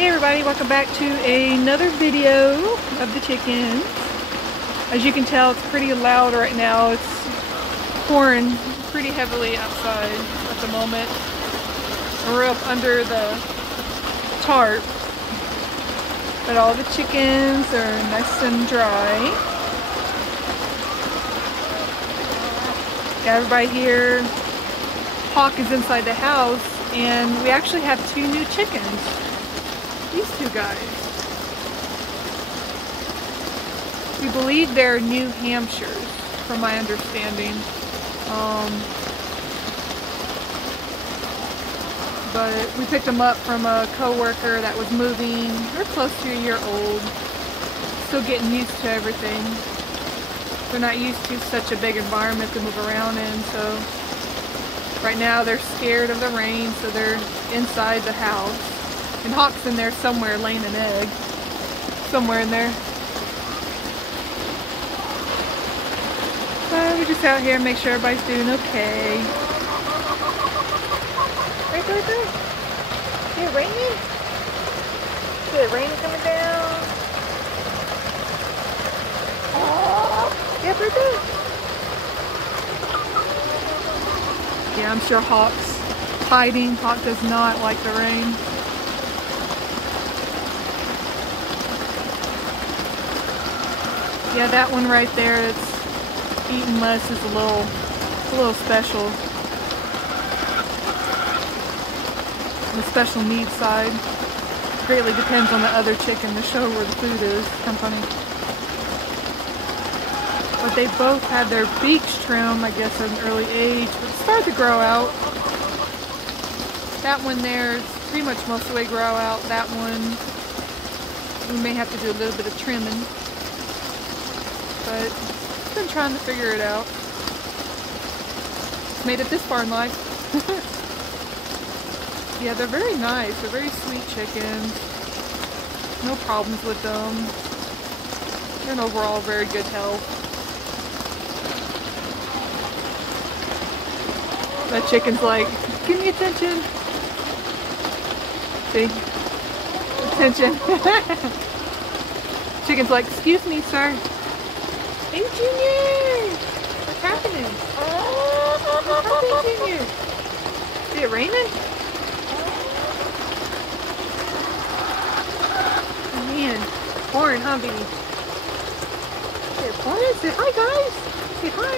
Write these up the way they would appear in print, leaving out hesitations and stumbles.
Hey everybody, welcome back to another video of the chickens. As you can tell, it's pretty loud right now. It's pouring pretty heavily outside at the moment. We're up under the tarp, but all the chickens are nice and dry. Got everybody here. Hawk is inside the house, and we actually have 2 new chickens. These 2 guys. We believe they're New Hampshires, from my understanding. But we picked them up from a co-worker that was moving. They're close to a year old. Still getting used to everything. They're not used to such a big environment to move around in, so right now they're scared of the rain, so they're inside the house. And Hawk's in there somewhere laying an egg. Somewhere in there. But we're just out here and make sure everybody's doing okay. Right there, right there. Is it raining? Is it rain coming down? Oh, yep, right there. Yeah, I'm sure Hawk's hiding. Hawk does not like the rain. Yeah, that one right there that's eating less is a little special. On the special needs side. Greatly depends on the other chicken to show where the food is. Kind of funny. But they both had their beaks trimmed, I guess, at an early age. But it started to grow out. That one there is pretty much most of the way grow out. That one, we may have to do a little bit of trimming. But I've been trying to figure it out. Made it this far in life. Yeah, they're very nice. They're very sweet chickens. No problems with them. They're in overall very good health. That chicken's like, give me attention. See? Attention. Chicken's like, excuse me, sir. Hey, Junior! What's happening? What's happening, Junior? Is it raining? Oh, man. Pouring, huh, baby? Is it pouring? Say hi, guys! Say hi!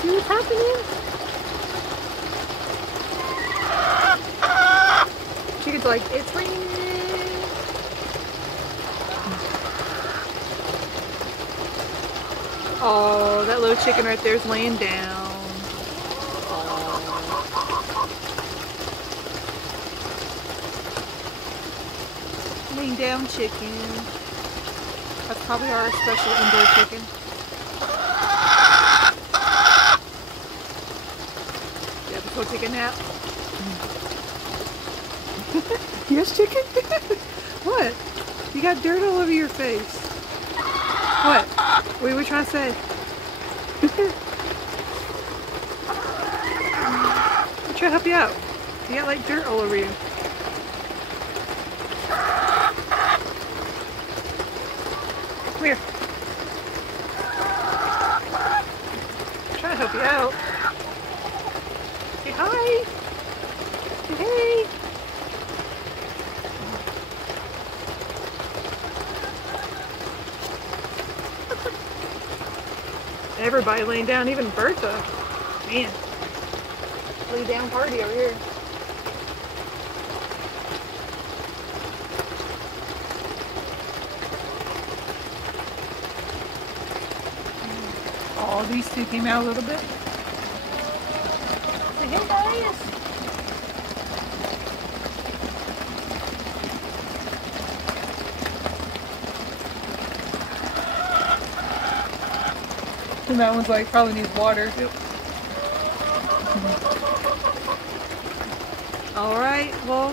See what's happening? Chicken's like, it's raining! Oh, that little chicken right there is laying down. Oh. Laying down chicken. That's probably our special indoor chicken. Yeah, let's go take a nap. Yes, chicken? What? You got dirt all over your face. What? What are we trying to say? I'm trying to help you out. You got like dirt all over you. Come here. I'm trying to help you out. Say hi. Say hey. Everybody laying down, even Bertha. Man, lay down party over here. Oh, these 2 came out a little bit. Say hey, guys. And that one's like, probably needs water. Yep. Alright, well,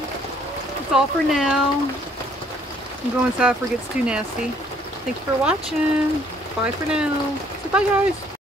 that's all for now. I'm going inside before it gets too nasty. Thanks for watching. Bye for now. Say bye, guys.